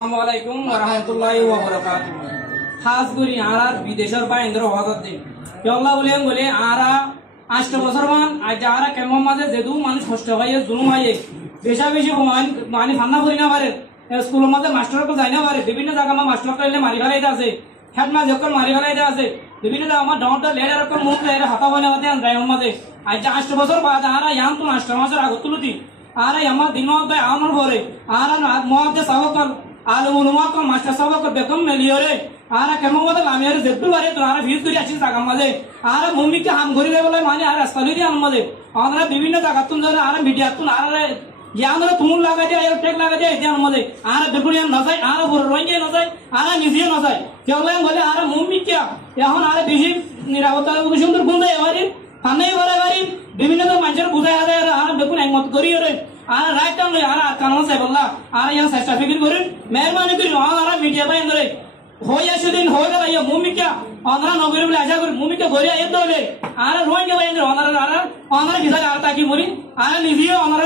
আসসালামুআলাইকুম ওয়া রাহমাতুল্লাহি ওয়া বারাকাতুহু। খাস করি আর বিদেশের বাইন্দ্র হওয়ার দিন আল্লাহ বলে আরা 8 বছর মান আজ আরা কেমন মাঝে যেদু মানুষ কষ্ট হয় জুলুম হয় বেশা বেশি মানে ফান্না করি না পারে স্কুলের মধ্যে মাস্টারকে যাই না পারে বিভিন্ন জায়গা আমার মাস্টার করলে মারি ফেলাইতে আছে হেডমা যখন মারি ফেলাইতে আছে বিভিন্ন জায়গা আমার ডাউনটা লেডার রকম মুখ লেডার হাতা বনে হতে ড্রাইভার মাঝে আজ 8 বছর বাদ আরা ইয়াম তো মাস্টার মাসের আগত তুলতি আর আমার দিন আমার পরে আর মহাতে সাবকল আলমুলুমাকল মাস্টার সাবকল বেকম মেলিয়রে আর কেমন মতো লামিয়ারে যেটু বারে তো আর ভিজ করে আছিস জায়গা মাঝে আর মুমিকে হাম ঘুরি বলে মানে আর রাস্তা লই আন মাঝে আমরা বিভিন্ন জায়গা তুন ধরে আর মিডিয়া তুন আর ইয়ানরা তুমুল লাগাই দেয় টেক লাগাই দেয় এতে আমাদের আর বেগুড়িয়ান না যায় আর বড় রঙে না যায় আর নিজেও না যায় কেবল বলে আর মুমিকে এখন আর বেশি নিরাপত্তার সুন্দর গুন্দাই এবারে থানায় বাড়ি বিভিন্ন মানুষের বুঝাই হাজার আর বেগুন একমত করি ওরে আর রাইট টাইম আর কানন সাহেব বললা আর ইয়ান চেষ্টা ফিকির করি মেহরবানি করি আর মিডিয়া পাই ধরে হই আসে দিন হয়ে গেল ইয়া মুমিকা অনরা নগরী বলে আশা করি মুমিকা ঘরে এত হলে আর রোহিঙ্গা বাইন অনরা আর অনরা ভিসা আর তাকি মরি আর নিজেও অনরা